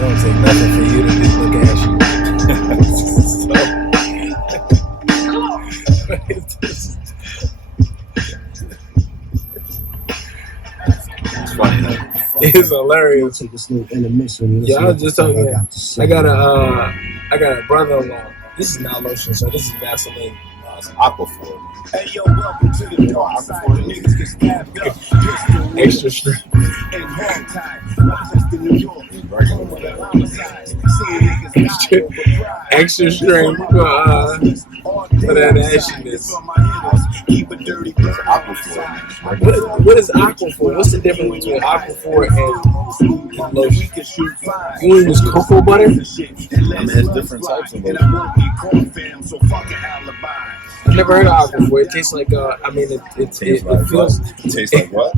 don't take nothing for you to do. Look at you. It's funny though. It's hilarious. Take a little intermission. Yeah, I was just talking. I got a brother-in-law. This is not lotion, so this is Vaseline. It's Aquaphor. Hey yo, welcome to the dark side. Niggas get stabbed up. Extra strength. In hard time, Rochester, New York. Home of the homicides. Seeing niggas die over pride. Extra strength for that ashiness. Keep a dirty Aquaphor. What is Aquaphor? What's the difference between Aquaphor and lotion? You want to use cocoa butter? I mean, there's different types of lotion. I've never heard of Aquaphor. It tastes like I mean, it feels. It tastes like what?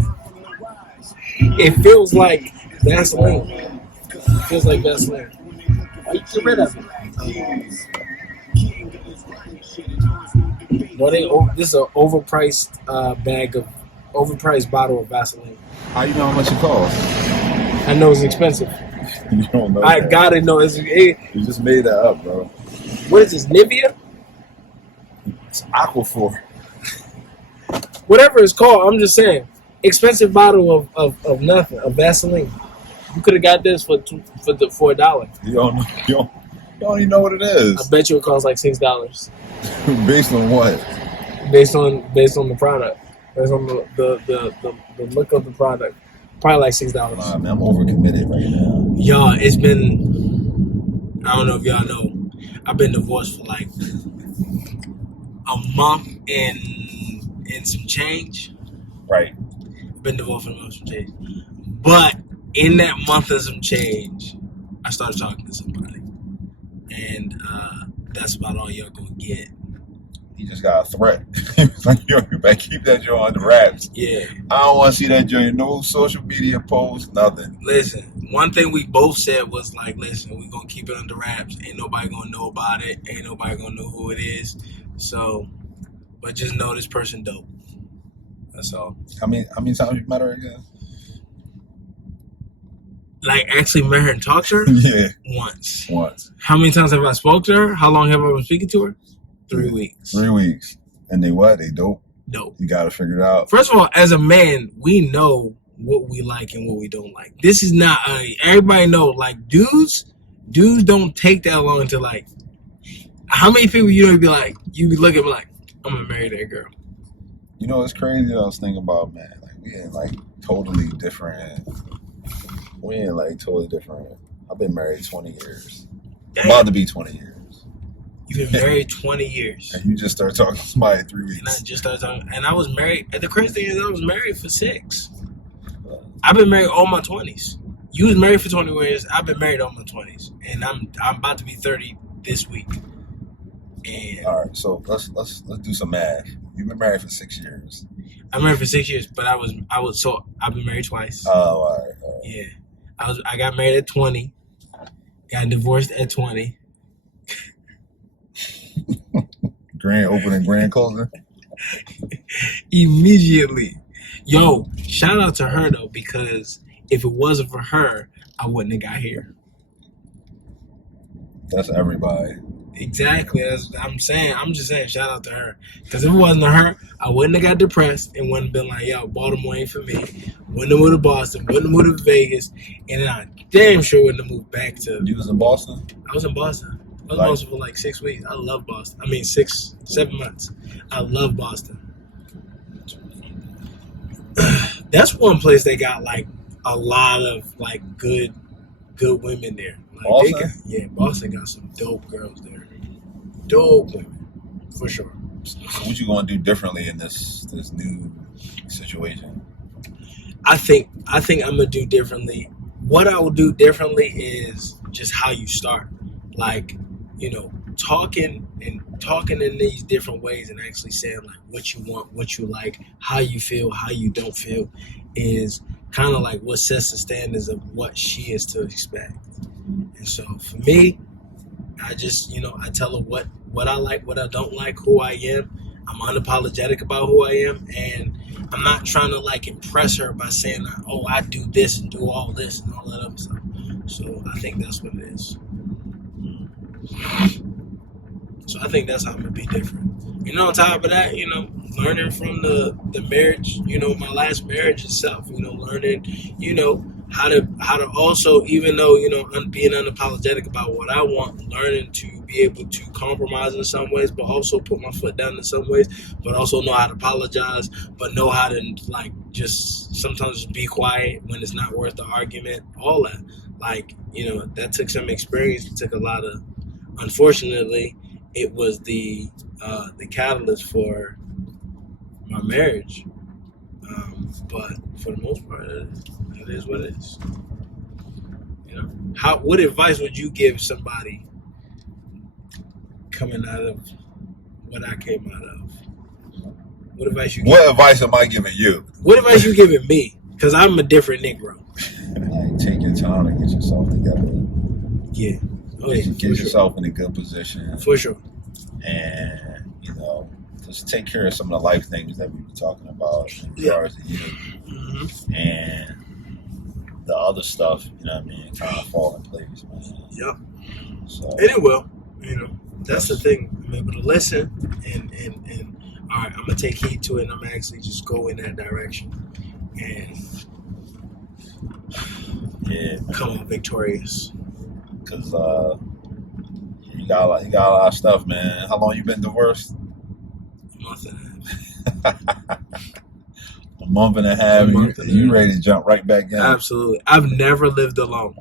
It feels like Vaseline. It feels like Vaseline. Get rid of it. No, this is an overpriced overpriced bottle of Vaseline. How you know how much it costs? I know it's expensive. You don't know. I that. gotta know. You just made that up, bro. What is this, Nivea? It's Aquaphor. Whatever it's called, I'm just saying. Expensive bottle of nothing, of Vaseline. You could have got this for $1. You don't even know what it I is. bet you it costs like $6. Based on what? Based on the product. Based on the look of the product. Probably like $6. Nah, man, I'm overcommitted right now. Y'all, it's been, I don't know if y'all know, I've been divorced for like a month and some change. Right. Been divorced for a month and some change. But in that month and some change, I started talking to somebody. And that's about all y'all gonna get. He just got a threat. He was like, yo, you better keep that joint on the wraps. Yeah. I don't want to see that joint. No social media posts, nothing. Listen, one thing we both said was like, listen, we're gonna keep it under wraps. Ain't nobody gonna know about it. Ain't nobody gonna know who it is. So, but just know this person dope. That's all. How many times you met her again? Like actually met her and talked to her? Yeah. Once. Once. How many times have I spoke to her? How long have I been speaking to her? 3 weeks. 3 weeks. And they what? They dope? Dope. You got to figure it out. First of all, as a man, we know what we like and what we don't like. This is not everybody know, like dudes don't take that long to like, how many people you be like, you be looking like, I'm gonna marry that girl. You know, it's crazy. I was thinking about, man, like we ain't like totally different. I've been married 20 years. Damn. About to be 20 years. You've been married 20 years. And you just start talking to somebody in 3 And I weeks. just started talking, and I was married. And the crazy thing is, I was married for 6. I've been married all my 20s. You was married for 20 years. I've been married all my 20s, and I'm about to be 30 this week. And All right, so let's do some math. You've been married for 6 years. I'm married for 6 years, but I've been married twice. Oh, all right. Yeah, I got married at 20, got divorced at 20. Grand opening, grand closing. Immediately. Yo, shout out to her though, because if it wasn't for her, I wouldn't have got here. That's everybody. Exactly. I'm just saying, shout out to her. Because if it wasn't to her, I wouldn't have got depressed and wouldn't have been like, yo, Baltimore ain't for me. Wouldn't have moved to Boston, wouldn't have moved to Vegas, and then I damn sure wouldn't have moved back to. You was in Boston? I was in Boston. I was in Boston for like 6 weeks. I love Boston. I mean, 7 months. I love Boston. That's one place they got like a lot of like good women there. Like, Boston? Boston got some dope girls there. Dope women, for sure. So what you gonna do differently in this new situation? I think I'm gonna do differently. What I will do differently is just how you start. Like, you know, talking in these different ways and actually saying like what you want, what you like, how you feel, how you don't feel is kind of like what sets the standards of what she is to expect. And so for me, I just, I tell her what I like, what I don't like, who I am. I'm unapologetic about who I am, and I'm not trying to like impress her by saying, oh, I do this and do all this and all that other stuff. So I think that's what it is. So I think that's how I'm gonna be different. On top of that, learning from the marriage, my last marriage itself, learning, how to also, even though, being unapologetic about what I want, learning to be able to compromise in some ways, but also put my foot down in some ways, but also know how to apologize, but know how to just sometimes be quiet when it's not worth the argument, all that. That took some experience. It took a lot of, unfortunately, it was the catalyst for my marriage. But for the most part, it is what it is. What advice would you give somebody coming out of what I came out of? What advice you? What advice am I giving you? What advice you giving me? Because I'm a different Negro. Take your time to get yourself together. Yeah. Get yourself in a good position. For sure. And, just take care of some of the life things that we were talking about in regards to you. Mm-hmm. And the other stuff, kind of fall in place, man. Yep. So, And it will. That's the thing. I'm able to listen and all right, I'm going to take heed to it, and I'm actually just go in that direction and come out victorious. Because you got a lot of stuff, man. How long you been divorced? A month and a half. A month and a half. You ready to jump right back in? Absolutely. I've never lived alone.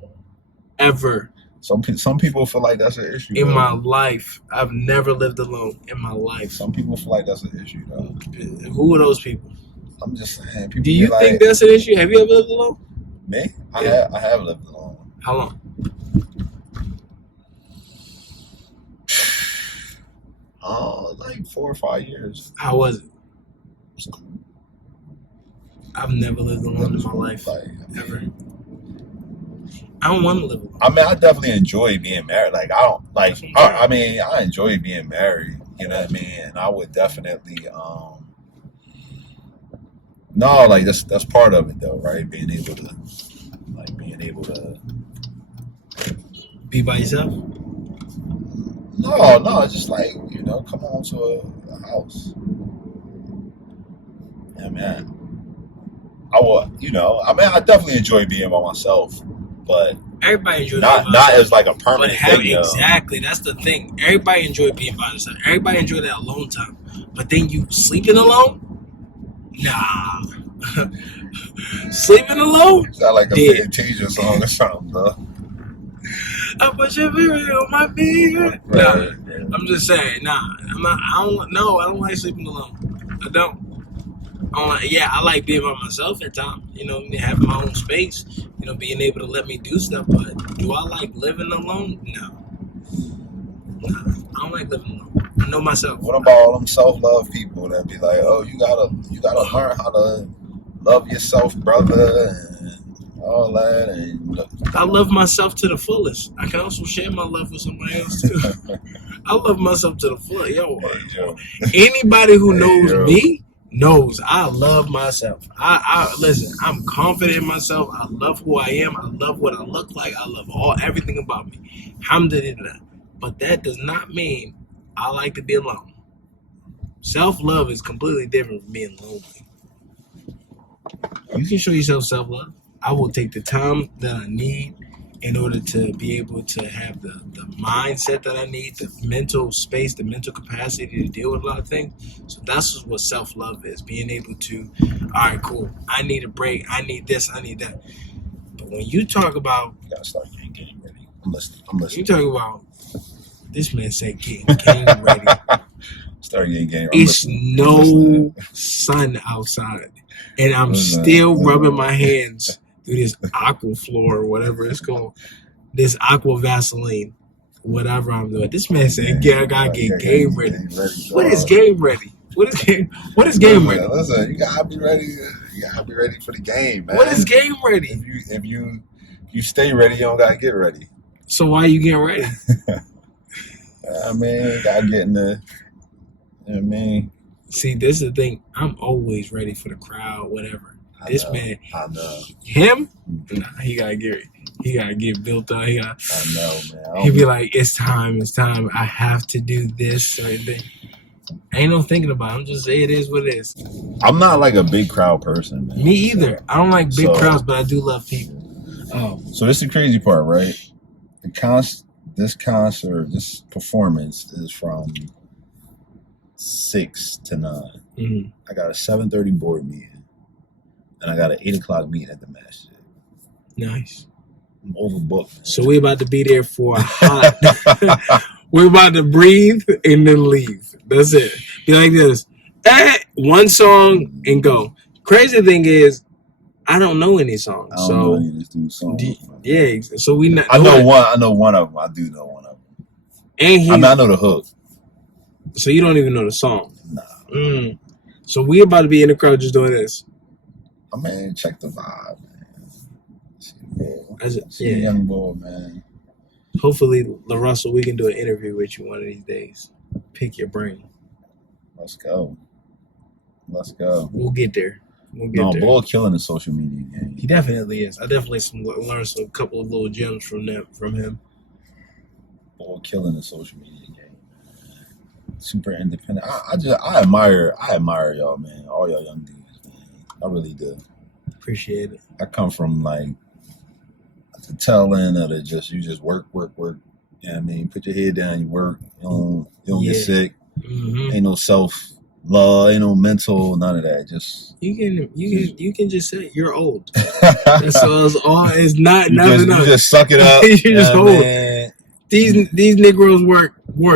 Ever. Some people feel like that's an issue. In my life, I've never lived alone in my life. Some people feel like that's an issue, though. Who are those people? I'm just saying. People Do you think that's an issue? Have you ever lived alone? Me? Yeah. I have lived alone. How long? Like 4 or 5 years. How was it? I've never lived alone in my life. Ever. I don't want to live alone. I mean, I definitely enjoy being married. I enjoy being married. You know what I mean? And I would definitely, that's part of it though, right? Being able to be by yourself? No, it's just come on to a house. Yeah, man. I definitely enjoy being by myself, but everybody enjoys not as like a permanent thing. Exactly, that's the thing. Everybody enjoy being by themselves. Everybody enjoy that alone time. But then you sleeping alone? Nah. Sleeping alone? Sound like a Fantasia song or something, though. I put your baby on my bed. Nah, I'm just saying. Nah, I don't like sleeping alone. I don't. I like being by myself at times. Having my own space. Being able to let me do stuff. But do I like living alone? No. Nah, I don't like living alone. I know myself. What about all them self-love people that be like, oh, you gotta learn how to love yourself, brother, and all that. And I love myself to the fullest. I can also share my love with somebody else too. I love myself to the fullest. Anybody who knows me knows I love myself. I listen, I'm confident in myself. I love who I am. I love what I look like. I love everything about me. Alhamdulillah. But that does not mean I like to be alone. Self-love is completely different from being lonely. You can show yourself self-love. I will take the time that I need in order to be able to have the mindset that I need, the mental space, the mental capacity to deal with a lot of things. So that's what self-love is, being able to, all right, cool, I need a break, I need this, I need that. But when you talk about... You gotta start getting ready. I'm listening. You talk about... This man said getting game ready. Start getting game ready. It's no sun outside. And I'm still rubbing my hands through this aqua floor or whatever it's called, this aqua Vaseline, whatever I'm doing. This man said, I gotta get game ready. What is game ready? What is game ready? Listen, you gotta be ready. You gotta be ready for the game, man. What is game ready? If you stay ready, you don't gotta get ready. So why are you getting ready? I mean, gotta get in the. You know what I mean? See, this is the thing. I'm always ready for the crowd, whatever. I know. I know. Him? Nah, he gotta get ready. He gotta get built up. I know, man. He be like, it's time. I have to do this certain thing. Ain't no thinking about it. I'm just saying it is what it is. I'm not like a big crowd person, man. Me either. I don't like big So- crowds, but I do love people. Oh, So this is the crazy part, right? This performance is from 6 to 9. mhm. I got a 7:30 board meeting, and I got an 8 o'clock meeting at the masjid. Nice. I'm overbooked. Man. So we about to be there for a hot. We're about to breathe and then leave. That's it. Be like this. One song and go. Crazy thing is, I don't know any songs. I don't so know any of this dude's songs. yeah. So we not. I know one. I know one of them. I do know one of them. And he. I mean, I know the hook. So you don't even know the song. Nah. So we about to be in the crowd just doing this. I mean, check the vibe, man. Yeah. Young boy, man. Hopefully, LaRussell, we can do an interview with you one of these days. Pick your brain. Let's go. We'll get there. No, boy, killing the social media game. He definitely is. I definitely learned a couple of little gems from him. Boy, killing the social media game. Super independent. I admire y'all, man. All y'all young dudes, man. I really do. Appreciate it. I come from like the tail end of it. You just work. You know what I mean? Put your head down, you work. You don't get sick. Mm-hmm. Ain't no self love, ain't no mental, none of that. Just you can just say you're old. That's all. It's not nothing. You just suck it up. You just old. Man. These Negroes work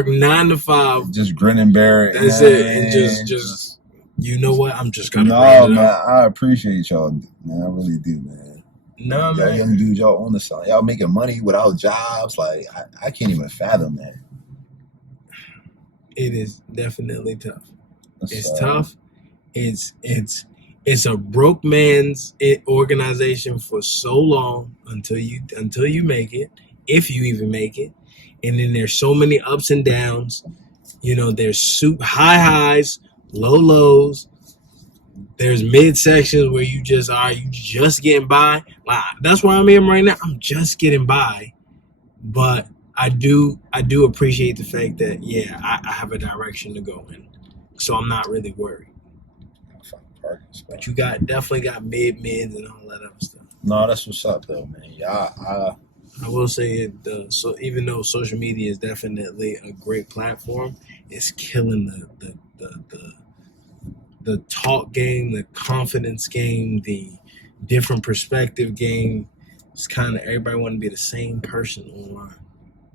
9 to 5. Just grin and bear it. That's it. And just you know what? I'm just gonna. No, man. I appreciate y'all, man. I really do, man. No, y'all man. Young dudes, y'all on the side. Y'all making money without jobs. Like I can't even fathom that. It is definitely tough. It's So, tough. It's a broke man's organization for so long until you make it, if you even make it. And then there's so many ups and downs. You know, there's high highs, low lows. There's mid sections where you just getting by. Like, that's where I'm in right now. I'm just getting by, but I do appreciate the fact that I have a direction to go in, so I'm not really worried. But you definitely got mids and all that other stuff. No, that's what's up though, man. I will say so even though social media is definitely a great platform, it's killing the talk game, the confidence game, the different perspective game. It's kind of everybody want to be the same person online.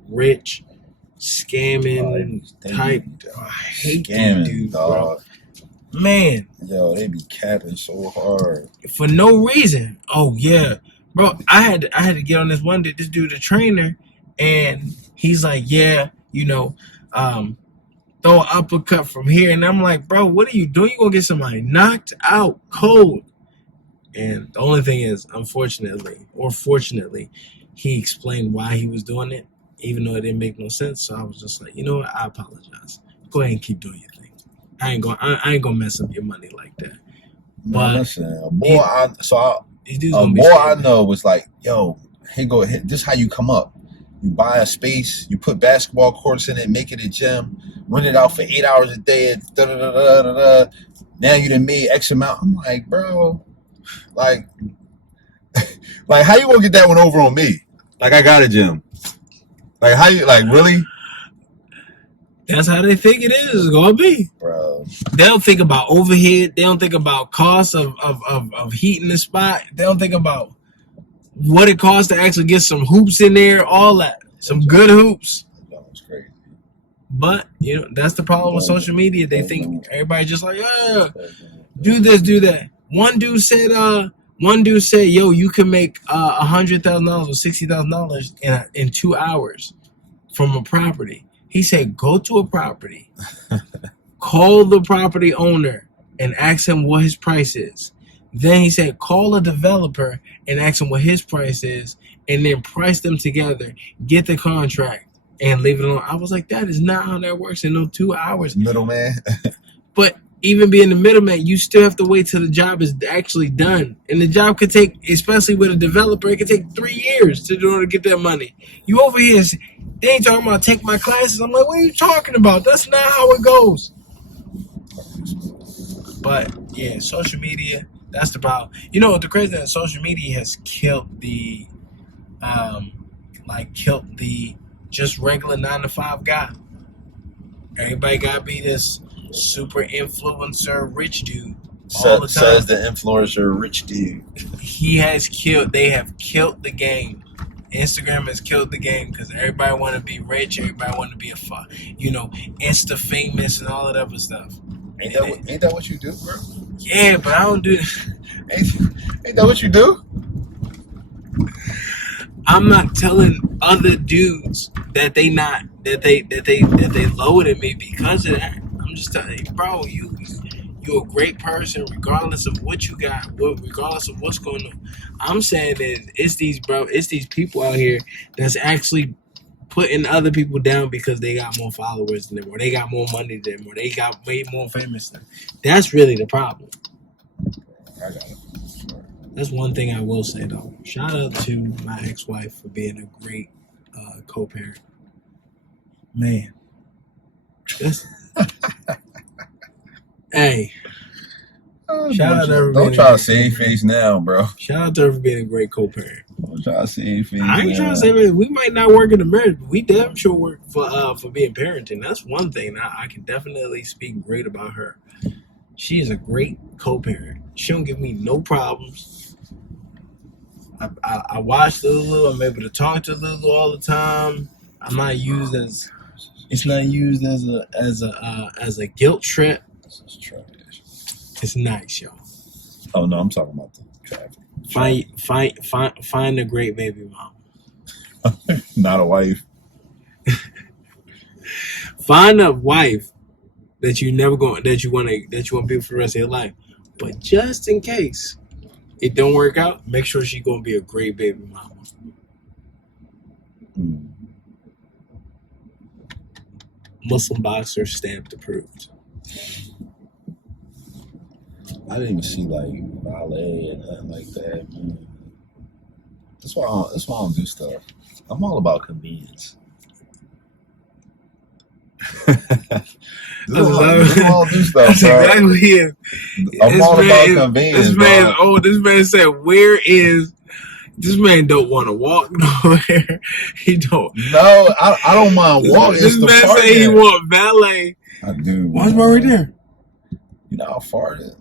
Rich, scamming type. I hate these dudes, bro. Man. Yo, they be capping so hard. For no reason. Oh yeah. Bro, I had to get on this dude, a trainer, and he's like, yeah, throw an uppercut from here. And I'm like, bro, what are you doing? You gonna get somebody knocked out cold. And the only thing is, unfortunately, or fortunately, he explained why he was doing it, even though it didn't make no sense. So I was just like, you know what? I apologize. Go ahead and keep doing your thing. I ain't gonna mess up your money like that. But listen, a boy I know was like, yo, hey, go ahead. This is how you come up. You buy a space, you put basketball courts in it, make it a gym, rent it out for 8 hours a day. Now you done made X amount. I'm like, bro, like how you gonna get that one over on me? Like I got a gym. Like how you really? That's how they think it is. It's gonna be, bro. They don't think about overhead. They don't think about cost of heating the spot. They don't think about what it costs to actually get some hoops in there. All that, some good hoops. That's crazy. But that's the problem with social media. They think everybody just like, do this, do that. One dude said, yo, you can make $100,000 or $60,000 in 2 hours from a property. He said, go to a property, call the property owner and ask him what his price is. Then he said, call a developer and ask him what his price is, and then price them together, get the contract, and leave it alone. I was like, that is not how that works in no 2 hours. Middleman. But even being the middleman, you still have to wait till the job is actually done. And the job could take, especially with a developer, it could take 3 years to do to get that money. You over here, they ain't talking about take my classes. I'm like, what are you talking about? That's not how it goes. But yeah, social media, that's the problem. You know what the crazy thing is, social media has killed the just regular 9-to-5 guy. Everybody gotta be this super influencer rich dude all the time. Says the influencer rich dude. They have killed the game. Instagram has killed the game because everybody want to be rich, everybody want to be Insta famous and all that other stuff. Ain't that what you do, bro? Yeah, but I don't do ain't that what you do? I'm not telling other dudes that they lower than me because of that. I'm just telling you, bro, you're a great person regardless of what you got, regardless of what's going on. I'm saying that it's these people out here that's actually putting other people down because they got more followers than them, or they got more money than them, or they got way more famous than them. That's really the problem. I got it. That's one thing I will say, though. Shout out to my ex-wife for being a great co-parent. Man. Hey. Shout out to her. Don't try to save face now, bro. Shout out to her for being a great co-parent. Don't try to save face. I ain't trying to say we might not work in the marriage, but we damn sure work for being parenting. That's one thing I can definitely speak great about her. She is a great co-parent. She don't give me no problems. I watch Lulu. I'm able to talk to Lulu all the time. It's not used as a guilt trip. It's nice, y'all. Oh no, I'm talking about the traffic. Find a great baby mom. Not a wife. Find a wife that you want to be for the rest of your life. But just in case it don't work out, make sure she's gonna be a great baby mama. Muslim boxer stamped approved. I didn't even see like ballet and nothing like that. Man. That's why I don't do stuff. I'm all about convenience. That's why I don't do stuff. That's exactly it. I'm all about convenience. This man said, "Where is?" This man don't want to walk nowhere. He don't. No, I don't mind walking. This man say he want valet. I do. Why's my right there? You know how far it is.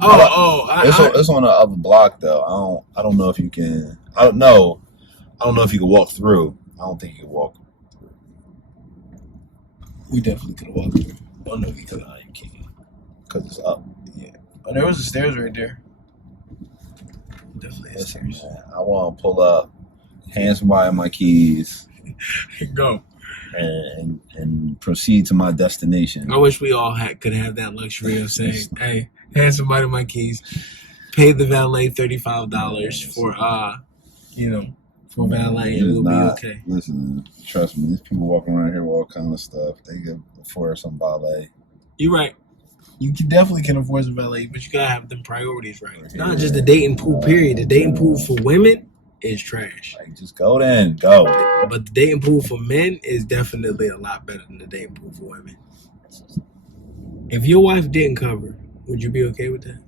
It's on the other block though. I don't know if you can. I don't know if you can walk through. I don't think you can walk. We definitely could have walked through. Oh no, we could. You can't. Because it's up. Yeah. Oh, there was the stairs right there. Definitely stairs. Man, I want to pull up, hand somebody my keys, go, and proceed to my destination. I wish we all could have that luxury of saying, "Hey, hand somebody my keys, pay the valet $35 for valet, and we'll be okay." Listen, trust me, there's people walking around here with all kind of stuff. They can afford some valet. You're right. You definitely can afford some valet, but you gotta have them priorities right. It's not just the dating pool. Period. The dating pool for women is trash. Like, just go then, go. But the dating pool for men is definitely a lot better than the dating pool for women. If your wife didn't cover, would you be okay with that?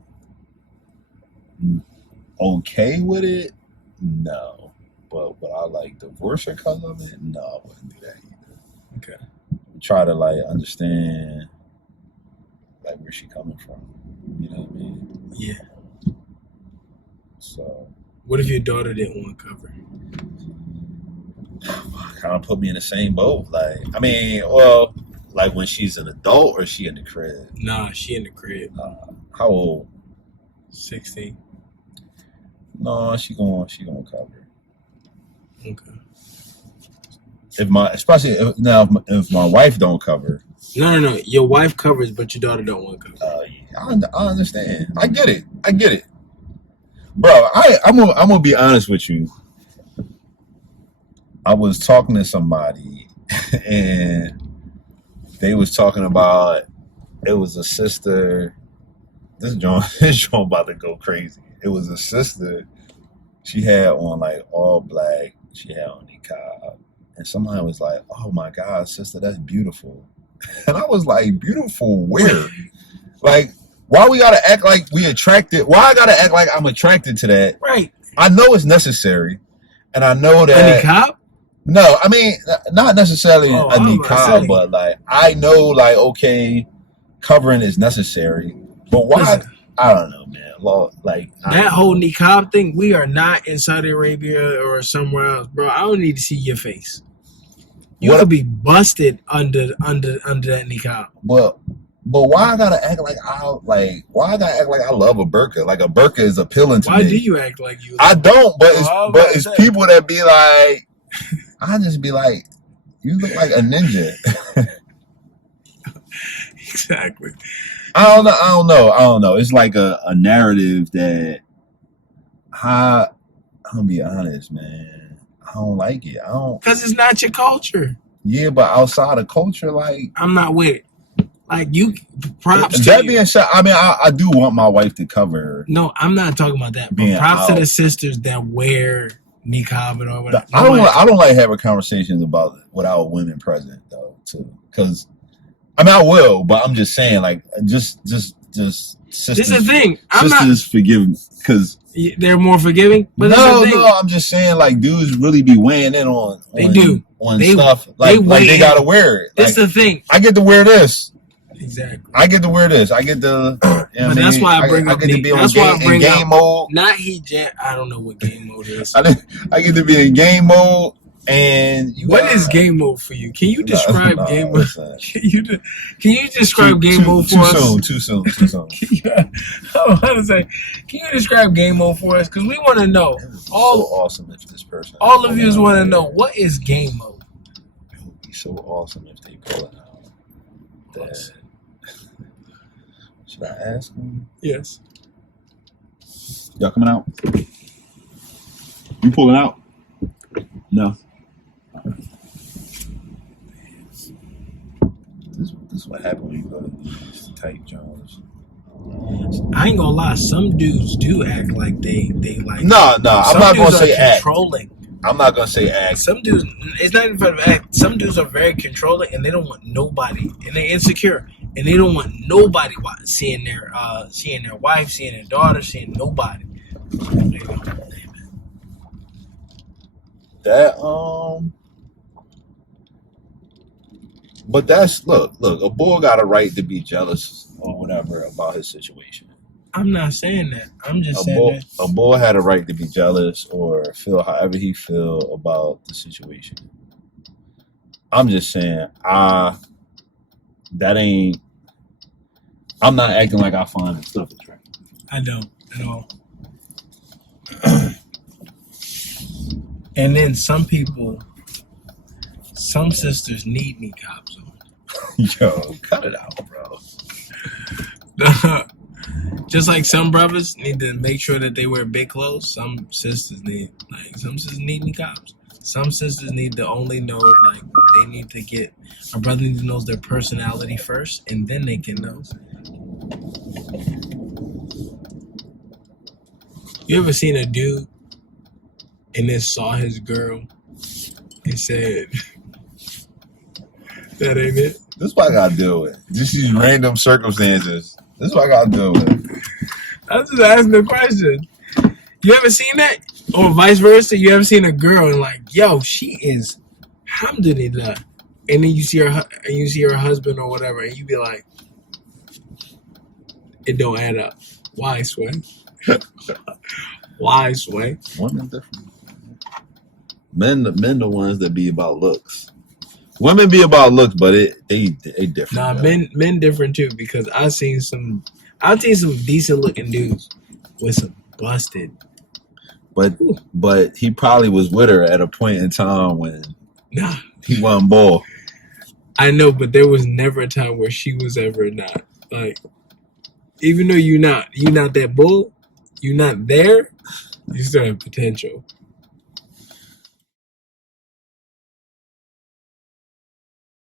Okay with it? No. But would I like divorce her because of it? No, I wouldn't do that either. Okay. Try to like understand like where she coming from. You know what I mean? Yeah. So what if your daughter didn't want cover? Kind of put me in the same boat. Like, I mean, well, like when she's an adult or she in the crib? Nah, she in the crib. How old? 16. No, she gonna cover. Okay. If my wife don't cover. No. Your wife covers, but your daughter don't want cover. Yeah, I understand. I get it, bro. I'm gonna be honest with you. I was talking to somebody, and they was talking about it was a sister. This joint about to go crazy. It was a sister. She had on like all black. She had on niqab, and somebody was like, "Oh my God, sister, that's beautiful." And I was like, "Beautiful where? Like, why we gotta act like we attracted? Why I gotta act like I'm attracted to that? Right. I know it's necessary, and I know A that." niqab? No, I mean not necessarily Oh, a I'm about to niqab, say. but like I know, like okay, covering is necessary, but why? Listen. I don't know, man. Law, like That whole niqab thing, we are not in Saudi Arabia or somewhere else, bro. I don't need to see your face. You What- could be busted under that niqab. But why I gotta act like why I gotta act like I love a burqa? Like a burqa is appealing to Why me. do you act like you? I don't, but Oh, I was it's about to say. people that be like, I just be like, you look like a ninja. Exactly. I don't know. It's like a narrative that I'm gonna be honest, man. I don't like it. I don't. Because it's not your culture. Yeah, but outside of culture, like I'm not with it. Like you, props to that you. being said, I mean, I do want my wife to cover her. No, I'm not talking about that. But Being props to out. the sisters that wear niqab and all that. I don't like having conversations about it without women present though, too. Because I mean, I will, but I'm just saying, like, just sisters. This is the thing. I'm not. Sisters forgive because They're more forgiving. But this is the thing. no. I'm just saying, like, dudes really be weighing in on They do. on They- stuff they like weigh they in. gotta wear it. That's Like, the thing. I get to wear this. Exactly. I get to wear this. I get to. But that's why I bring up get to be on that's why I game, bring in game up- mode. Not hijab. I don't know what game mode is. I get to be in game mode, and What is game mode for you? Can you describe game mode? mode? Can you describe game mode for us? Too soon. How to say? Can you describe game mode for us? Because we want to know. It would be All- so awesome if this person. All of you want to know, what is game mode? It would be so awesome if they pull it out. That- Should I ask them? Yes. Y'all coming out? You pulling out? No. This is what happened when you go to these tight Jones. I ain't gonna lie. Some dudes do act like they like. No. I'm some not gonna dudes say are act. controlling. I'm not gonna say act. Some dudes, it's not even for the act. Some dudes are very controlling, and they don't want nobody, and they're insecure, and they don't want nobody seeing their wife, seeing their daughter, seeing nobody. That but that's look, a boy got a right to be jealous or whatever about his situation. I'm not saying that. I'm just saying that. A boy had a right to be jealous or feel however he feel about the situation. I'm just saying, I'm not acting like I find this stuff attractive. I don't at all. And then some sisters need niqabs on. Yo, cut it out, bro. Just like some brothers need to make sure that they wear big clothes, some sisters need niqabs. Some sisters need to only know, like, they need to get, a brother needs to know their personality first, and then they can know. You ever seen a dude and then saw his girl and said, that ain't it? This is what I gotta deal with. Just these random circumstances. This is what I gotta deal with. I was just asking the question. You ever seen that? Or vice versa? You ever seen a girl and like, yo, she is alhamdulillah. And then you see her husband or whatever, and you be like, it don't add up. Why, Sway? Why, Sway? Women different. Men the ones that be about looks. Women be about looks, but they different. Nah, though. men different too, because I've seen some decent looking dudes with some busted. But he probably was with her at a point in time when Nah, he wasn't ball. I know, but there was never a time where she was ever not. Like, even though you're not that bull, you're not there, you still have potential.